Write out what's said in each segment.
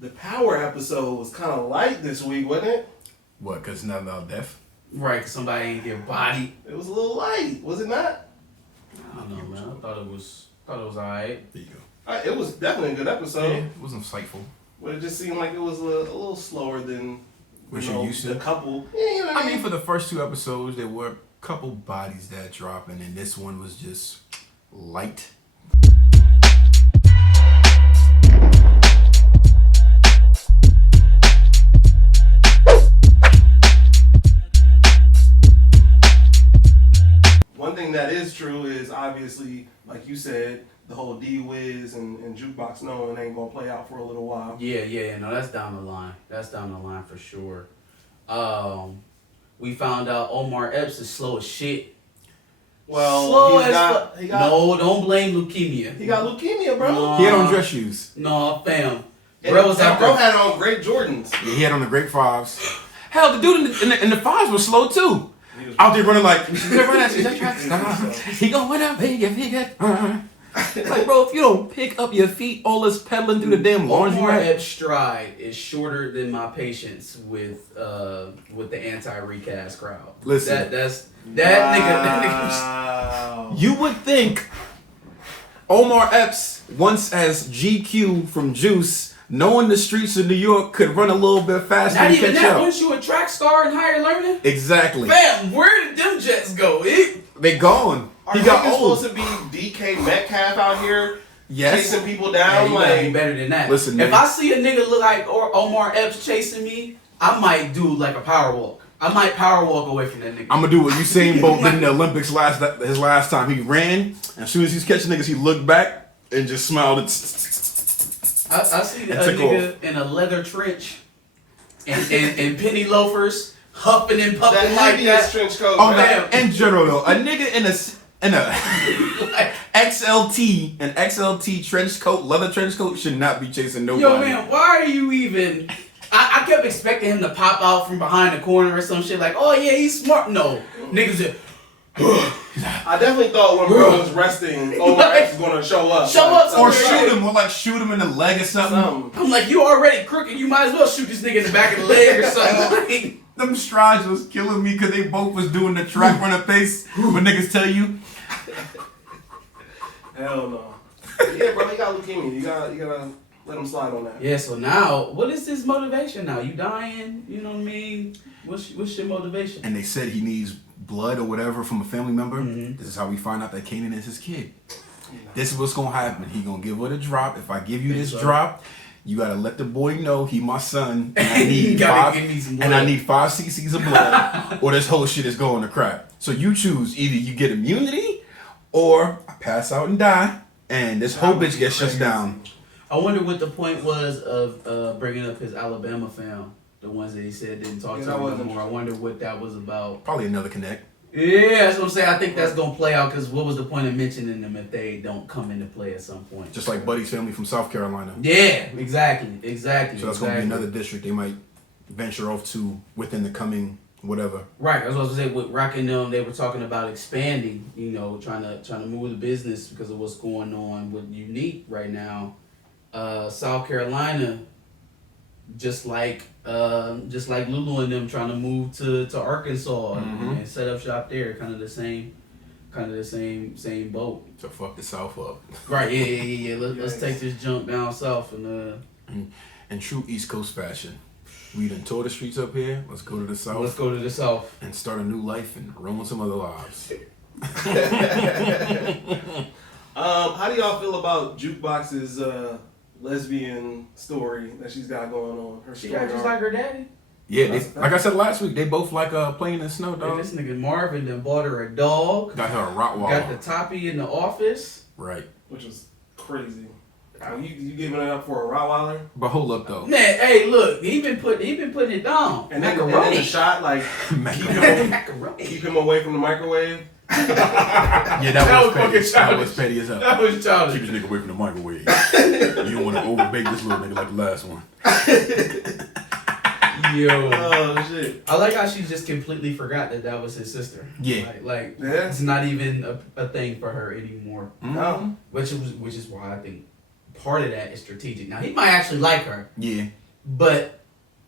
the power episode was kind of light this week, wasn't it? What? Because it's not about death. Right, cause somebody ain't get bodied. It was a little light, was it not? I don't know, man. I thought it was alright. There you go. It was definitely a good episode. Yeah, it was insightful. But it just seemed like it was a little slower than What you're used to? the couple. Yeah, you know what I mean, for the first 2 episodes, there were a couple bodies that dropped, and then this one was just light. One thing that is true is obviously, like you said, the whole D-Wiz and Jukebox knowing ain't gonna play out for a little while. Yeah, no, that's down the line. That's down the line for sure. We found out Omar Epps is slow as shit. Well, Slow he as got No, don't blame leukemia. he got leukemia, bro. No. He had on dress shoes. No, fam. And Bro was out bro there. had on great Jordans. Yeah, he had on the great 5s. Hell, the dude in the 5s was slow too. Out there running like, he going up, he get. Like, bro, if you don't pick up your feet, all this pedaling through the damn laundry Omar mat. Epps' stride is shorter than my patience with the anti-recast crowd. Listen. That nigga. Wow. You would think Omar Epps, once as GQ from Juice, knowing the streets of New York, could run a little bit faster Not and even catch that. up. Once you a track star and higher learning, Exactly. fam, where did them jets go? They gone. Are He got niggas old. supposed to be DK Metcalf out here Yes. chasing people Yeah, down? you gotta be Like, better than that. Listen, if man. I see a nigga look like Omar Epps chasing me, I might do like a power walk. I might power walk away from that nigga. I'm gonna do what Usain Bolt did in the Olympics his last time. He ran, and as soon as he's catching niggas, he looked back and just smiled. I see a took nigga in a leather trench and penny loafers huffing and that puffing like heaviest that. trench coat. Oh, man. no, in general though, a nigga in a XLT trench coat, leather trench coat should not be chasing nobody. Yo, man, why are you even? I kept expecting him to pop out from behind the corner or some shit like, oh yeah, he's smart. No, niggas just I definitely thought when bro was resting, Omar Epps was gonna show up. Show up Or somewhere. shoot him, or like shoot him in the leg or something. I'm like, you already crooked. You might as well shoot this nigga in the back of the leg or something. Them strides was killing me because they both was doing the track runner pace. When niggas tell you, Hell no. Yeah, bro, he got leukemia. You gotta let him slide on that. Yeah, so now, what is his motivation now? You dying? You know what I mean? What's your motivation? and they said he needs blood or whatever from a family member. Mhm. This is how we find out that Kanan is his kid. This is what's gonna happen. He gonna give her the drop. If I give you this drop, you gotta let the boy know he my son. And I You need gotta 5 give me some and I blood. need 5 cc's of blood, or this whole shit is going to crap. So you choose either you get immunity, or I pass out and die, and this whole bitch gets shut down. I wonder what the point was of bringing up his Alabama fam, the ones that he said didn't talk Yeah, to that him wasn't anymore. I wonder what that was about. Probably another connect. Yeah, that's what I'm saying. I think that's gonna play out because what was the point of mentioning them if they don't come into play at some point? Just like Buddy's family from South Carolina. Yeah, exactly. So that's gonna be another district they might venture off to within the coming whatever. Right, that's what I was gonna say. With Rock and them, they were talking about expanding. You know, trying to move the business because of what's going on with Unique right now. South Carolina, just like Lulu and them trying to move to Arkansas and set up shop there. Kind of the same boat. So fuck the South up. Right? Yeah. Let's take this junk down south and In true East Coast fashion, we done tore the streets up here. Let's go to the South. let's go to the south. And start a new life and ruin some other lives. How do y'all feel about Jukebox's lesbian story that she's got going on? Her She story got just arc? like her daddy. Yeah, like I said last week, they both like playing in snow, And dog. this nigga Marvin done bought her a dog. Got her a Rottweiler. Got the toppy in the office. Right. Which was crazy. You giving it up for a Rottweiler? But hold up though. Man, hey, look, he been putting it down. And then the Macaroni. shot, like, Macaroni. keep him away from the microwave. Yeah, that That was was petty. fucking That childish. was petty as hell. That was Keep childish. this nigga away from the microwave. You don't want to overbake this little nigga like the last one. Yo. Oh, shit. I like how she just completely forgot that was his sister. Yeah. Like Yeah. it's not even a thing for her anymore. No. Which is why I think part of that is strategic. Now he might actually like her. Yeah. But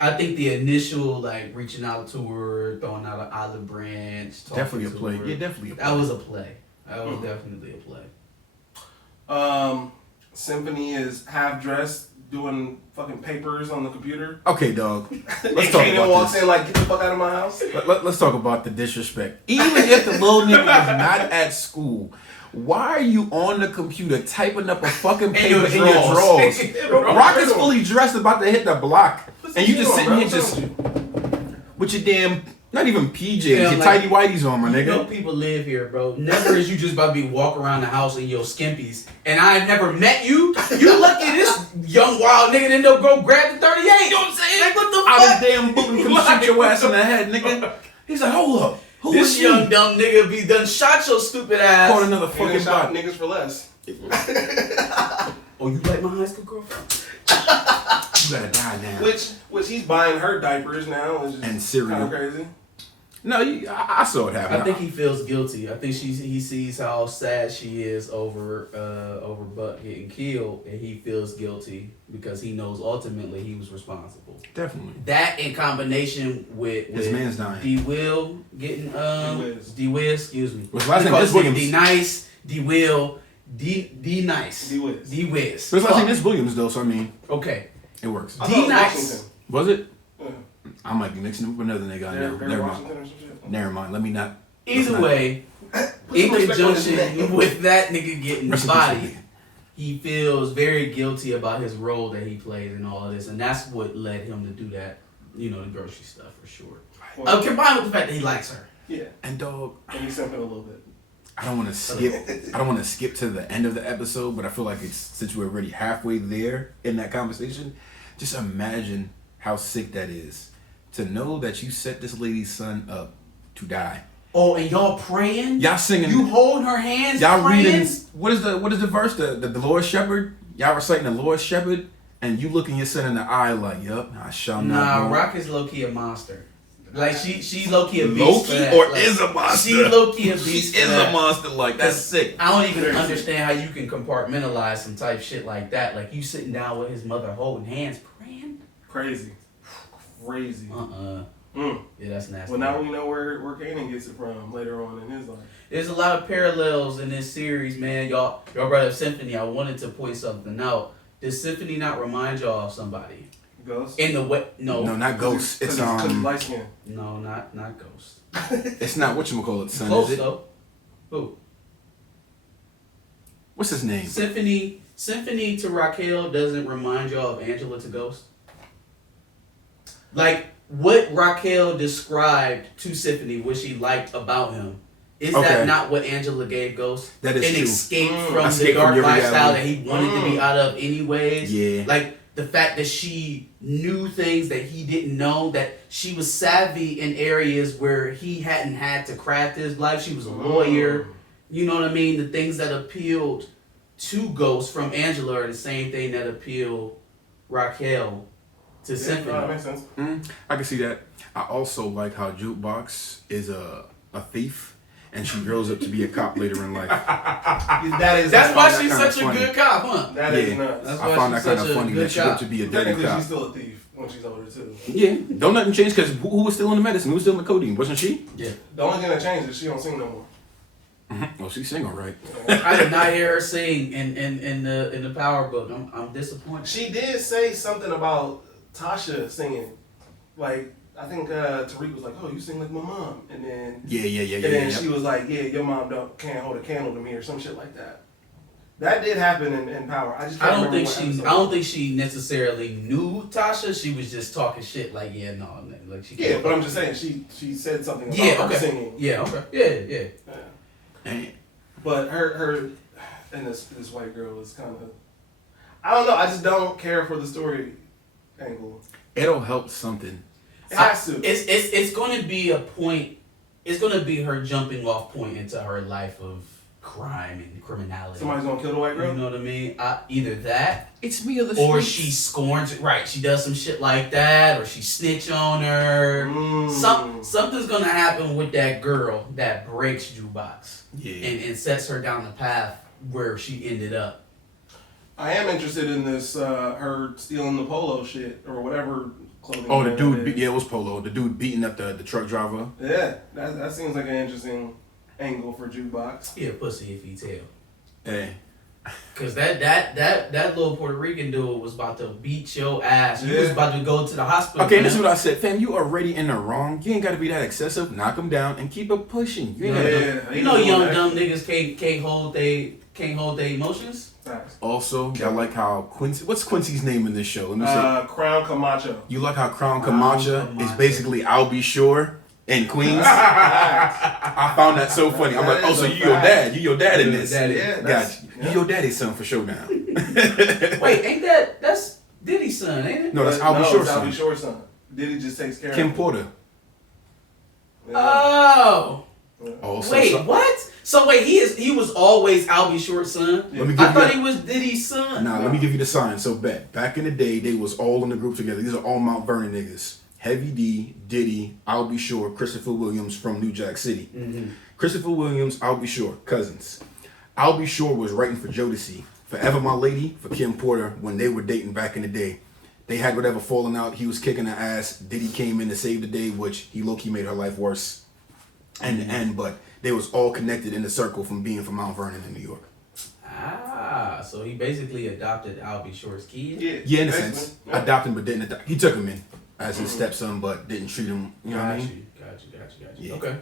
I think the initial like reaching out to her, throwing out an olive branch, Definitely a to play. her, Yeah, definitely a play. that was a play. That was definitely a play. Symphony is half dressed doing fucking papers on the computer. Okay, dog. And Let's talk Kanan about walks this. in like, get the fuck out of my house. Let's talk about the disrespect. Even if the little nigga was not at school, why are you on the computer typing up a fucking paper in your drawers? Rock is fully dressed, about to hit the block, and you just sitting here just with your damn, not even PJs, Yeah, your like, tighty whities on, my You know nigga. people live here, bro. Never is you just about to be walking around the house in your skimpies, and I've never met you. You lucky this young wild nigga didn't go grab the 38. You know what I'm saying? Like, what the Out fuck? of damn boot and come shoot your ass in the head, nigga. He's like, hold up. Who This is you? young dumb nigga be done shot your stupid ass. Caught another Fucking fucking shot body. niggas for less. Oh, you like my high school girlfriend? You gotta die now. Which he's buying her diapers now, which is And cereal. kind of crazy. No, I saw it happen. I think he feels guilty. I think he sees how sad she is over Buck getting killed, and he feels guilty because he knows ultimately he was responsible. Definitely. That in combination with His man's dying. D Will getting D Wiz, excuse me. What's his last name? Because This Williams. D Nice, D Will, D Nice, D Wiz. D Wiz. But his last name is Williams, though, so I mean, Okay. it works. I thought it was D-Nice. Washington. Was it? Yeah. I might be mixing up with another nigga I know. They're Never mind. Washington or some shit. Never mind. Let me not. Either way, in some respect on his conjunction name. with that nigga getting Rest in peace, bodied, nigga. he feels very guilty about his role that he played in all of this, and that's what led him to do that. You know, the grocery stuff for sure. Well, Combined with the fact that he likes her. yeah. And dog, And he's simping a little bit. I don't want to skip. I don't want to skip to the end of the episode, but I feel like it's since we're already halfway there in that conversation. Just imagine how sick that is to know that you set this lady's son up to die. Oh, and y'all praying? Y'all singing. You hold her hands. Y'all praying? reading. What is the verse? The Lord Shepherd. Y'all reciting the Lord Shepherd, and you looking your son in the eye like, "Yup, I shall not." Nah, want." Rock is low key a monster. Like she low key a beast. Low-key for that. or Like, is a monster? She low key a She beast. is for that. a monster. Like that's sick. I don't even understand how you can compartmentalize some type shit like that. Like you sitting down with his mother holding hands praying. Crazy. Yeah, that's nasty. Well, now we know where Kanan gets it from later on in his life. There's a lot of parallels in this series, man. Y'all brought up Symphony. I wanted to point something out. Does Symphony not remind y'all of somebody? Ghost? In the way? No, not Ghost. It's Cause he's light skin. no, not Ghost. It's not whatchamacallit, son. Close Is it? though. Who? What's his name? Symphony to Raquel doesn't remind y'all of Angela to Ghost. Like what Raquel described to Symphony, what she liked about him. Is Okay. that not what Angela gave Ghost? That is An true. escape from Escape the from dark your lifestyle reality. that he wanted to be out of anyways. Yeah. Like the fact that she knew things that he didn't know, that she was savvy in areas where he hadn't had to craft his life. She was a lawyer. You know what I mean? The things that appealed to Ghost from Angela are the same thing that appeal Raquel to Symphony. No, that makes sense. I can see that. I also like how Jukebox is a thief, and she grows up to be a cop later in life. That's why that she's kinda such funny. a good cop, huh? That is Yeah. nuts. That's I why found that she's kind such of a funny good that she grew up cop. to be a dirty Technically, cop. she's still a thief when she's older too. Yeah, don't nothing change because who was still in the medicine? Who was still in the codeine? Wasn't she? Yeah. The only thing that changed is she don't sing no more. Well, she's single, right? I did not hear her sing in the Power Book. I'm disappointed. She did say something about Tasha singing. Like, I think Tariq was like, "Oh, you sing like my mom," and then Yeah. and then she was like, "Yeah, your mom can't hold a candle to me," or some shit like that. That did happen in Power. I just I can't don't remember think what she. episode. I don't think she necessarily knew Tasha. She was just talking shit. Like, yeah, no, like she. Yeah, but I'm just saying she said something about Yeah. her Okay. singing. Yeah. Okay. Yeah. And But her and this white girl is kind of, I don't know. I just don't care for the story angle. it'll help something. It has to. It's going to be a point. It's going to be her jumping off point into her life of crime and criminality. Somebody's gonna kill the white girl. You know what I mean? Either that, It's me or the or streets. she scorns it. Right? She does some shit like that, or she snitch on her. Something's gonna happen with that girl that breaks Jukebox Yeah. and sets her down the path where she ended up. I am interested in this, her stealing the polo shit or whatever clothing. Oh, the brand dude, it is. yeah, it was Polo. The dude beating up the truck driver. Yeah, that seems like an interesting angle for Jukebox. He a pussy if he tell. Hey, Cause that little Puerto Rican dude was about to beat your ass. You Yeah. was about to go to the hospital. okay, fam. this is what I said, fam. You already in the wrong. You ain't got to be that excessive. Knock him down and keep it pushing. You ain't gotta You know, young dumb niggas can't hold their emotions. Nice. Also, I like how Quincy. What's Quincy's name in this show? Let me see. Crown Camacho. You like how Crown Crown Camacho is Camacho. basically I'll Be Sure in Queens? I found that so funny. I'm like, That oh, is so a you your fact. dad. You your dad in this. Daddy. Yeah, Gotcha. yeah. You your daddy's son for sure now. Wait, ain't that's Diddy's son, ain't it? No, that's I'll Be Sure it's I'll Be son. Sure son. Diddy just takes care Kim of Porter. Yeah. Oh. Also, Wait, so- what? So wait, he was always Albie Short's son. Let me I give thought you. he was Diddy's son. Nah, let me give you the sign. So back in the day, they was all in the group together. These are all Mount Vernon niggas. Heavy D, Diddy, I'll Be Sure, Christopher Williams from New Jack City. Mm-hmm. Christopher Williams, I'll Be Sure, cousins. I'll Be Sure was writing for Jodeci. Forever My Lady for Kim Porter when they were dating back in the day. They had whatever falling out. He was kicking her ass. Diddy came in to save the day, which he low-key made her life worse. And the end, but they was all connected in the circle from being from Mount Vernon in New York. Ah, so he basically adopted Albie Short's kid. Yeah, in a basically. sense. Yeah. Adopted him, but didn't adopt. He took him in as his stepson, but didn't treat him, you know what I mean? Got you. Yeah. Okay.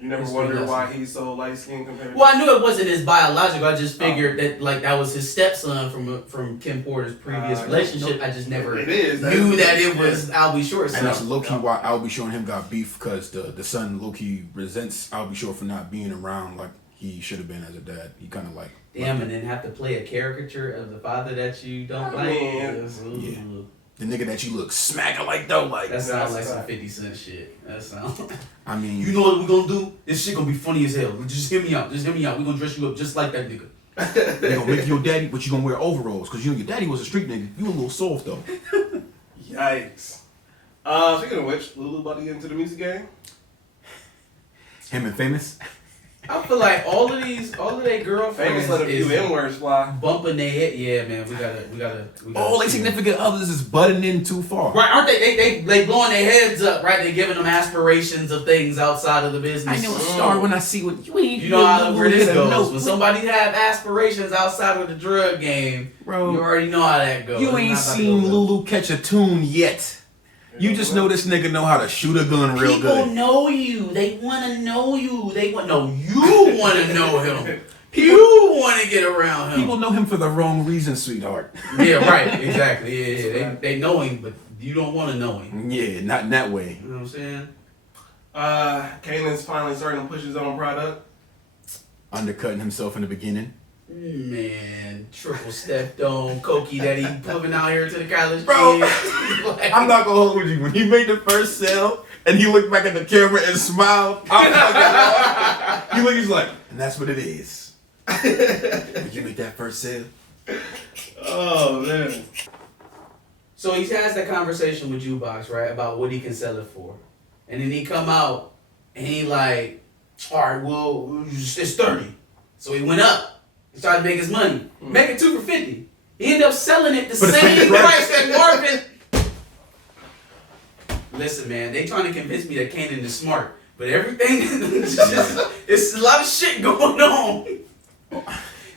You never That's wondered pretty why lesson. he's so light skinned compared Well, I knew it wasn't his biological. I just figured that like that was his stepson from Kim Porter's previous relationship. I just never It is. knew that it was Albie Short's son. And that's low-key why I'll Be Sure and him got beef, because the son low-key resents I'll Be Sure for not being around like he should have been as a dad. He kind of like... Damn, and then have to play a caricature of the father that you don't like. Man. Yeah. The nigga that you look smacker like though, like... That sounds like That's some 50 Cent shit. That sounds. I mean... You know what we gonna do? This shit gonna be funny as hell. Just hear me out. We gonna dress you up just like that nigga. They gonna make you your daddy, but you gonna wear overalls, because you know your daddy was a street nigga. You a little soft though. Yikes. Speaking of which, Lulu about to get into the music game. Him and Famous. I feel like all of their girlfriends Famous let a few is N-words fly. bumping their head. Yeah, man, we gotta. All their significant others is butting in too far. Right, aren't they? They blowing their heads up, right? They giving them aspirations of things outside of the business. I know a star when I see what you ain't. You know how where this hit a goes. note. When somebody have aspirations outside of the drug game, Bro, you already know how that goes. you It's ain't not about to seen go Lulu catch a tune yet. You just know this nigga know how to shoot a gun real People good. know you. They want to know you. You want to know him. You want to get around him. People know him for the wrong reason, sweetheart. Yeah, right. Exactly. Yeah. They know him, but you don't want to know him. Yeah, not in that way. You know what I'm saying? Kanan's finally starting to push his own product. Undercutting himself in the beginning. Man, triple step dome, Cokie that he putting out here to the college Bro, kids. Like, I'm not gonna hold with you. When he made the first sale and he looked back at the camera and smiled, I'm fucking he's like, and that's what it is. When you make that first sale. Oh, man. So he has that conversation with Jukebox, right, about what he can sell it for. And then he come out and he like, all right, well, it's 30. So he went up. He tried to make his money. Make it 2 for 50. He ended up selling it the For the same same price that Marvin. Listen, man, they trying to convince me that Kanan is smart. But everything, it's a lot of shit going on in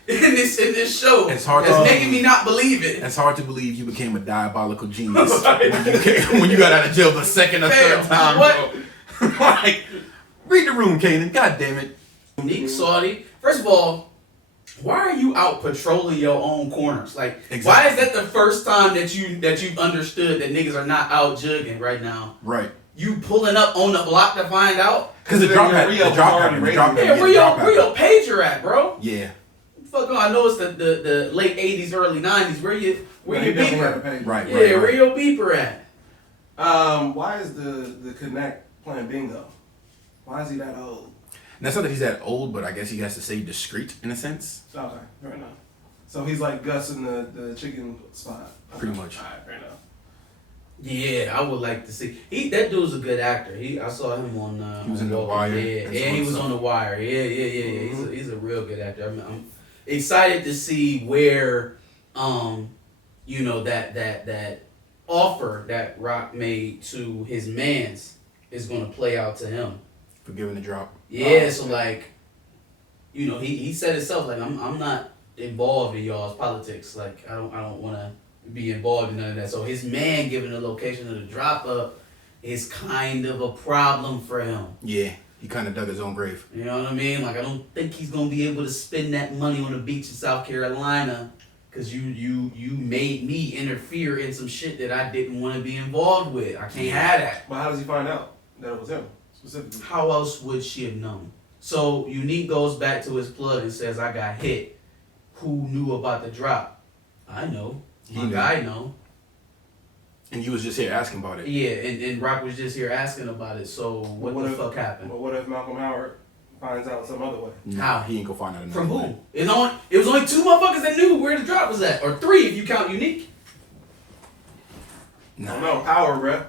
this show. It's hard that's to- making me not believe it. It's hard to believe you became a diabolical genius when you got out of jail the second or third Damn, time, what? bro. Like, read the room, Kanan. God damn it. Unique Saudi. First of all, why are you out patrolling your own corners? Like, why is that the first time that you've understood that niggas are not out jugging right now? Right. You pulling up on the block to find out? Because the drop happened. The drop happened. The drop happened. Yeah, where drop your happened. pager at, bro? Yeah. Fuck on, I know it's the late 80s, early 90s. Where your beeper? Right, Yeah, right, where right. your beeper at? Why is the Connect playing bingo? Why is he that old? And that's not that he's that old, but I guess he has to stay discreet in a sense. Okay, fair enough. So he's like Gus in the chicken spot. Okay. Pretty much. Alright, fair enough. Yeah, I would like to see. That dude's a good actor. I saw him on. He was on in The Walking Wire Dead. and Yeah, some he was stuff. on The Wire. Yeah. He's a real good actor. I'm excited to see where you know, that offer that Rock made to his mans is gonna play out to him. For giving the drop. Yeah, so like, you know, he said himself, like, I'm not involved in y'all's politics. Like, I don't wanna be involved in none of that. So his man giving the location of the drop up is kind of a problem for him. Yeah, he kind of dug his own grave. You know what I mean? Like, I don't think he's gonna be able to spend that money on the beach in South Carolina because you made me interfere in some shit that I didn't want to be involved with. I can't have that. But how does he find out that it was him specifically? How else would she have known? So Unique goes back to his plug and says, I got hit. Who knew about the drop? I know. My guy know. And you was just here asking about it. Yeah, and Rock was just here asking about it. So what the fuck happened? But what if Malcolm Howard finds out some other way? No, How? He ain't gonna find out another From who? way. It was only 2 motherfuckers that knew where the drop was at. Or 3 if you count Unique. No, Howard, bruh.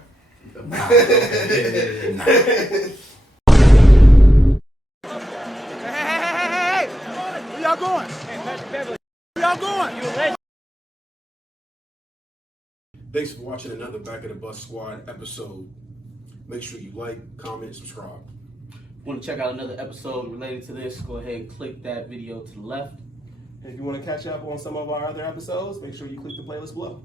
Nah, okay. Nah. Hey! Where y'all going? Where y'all going? You a legend. Thanks for watching another Back of the Bus Squad episode. Make sure you like, comment, subscribe. Want to check out another episode related to this? Go ahead and click that video to the left. If you want to catch up on some of our other episodes, make sure you click the playlist below.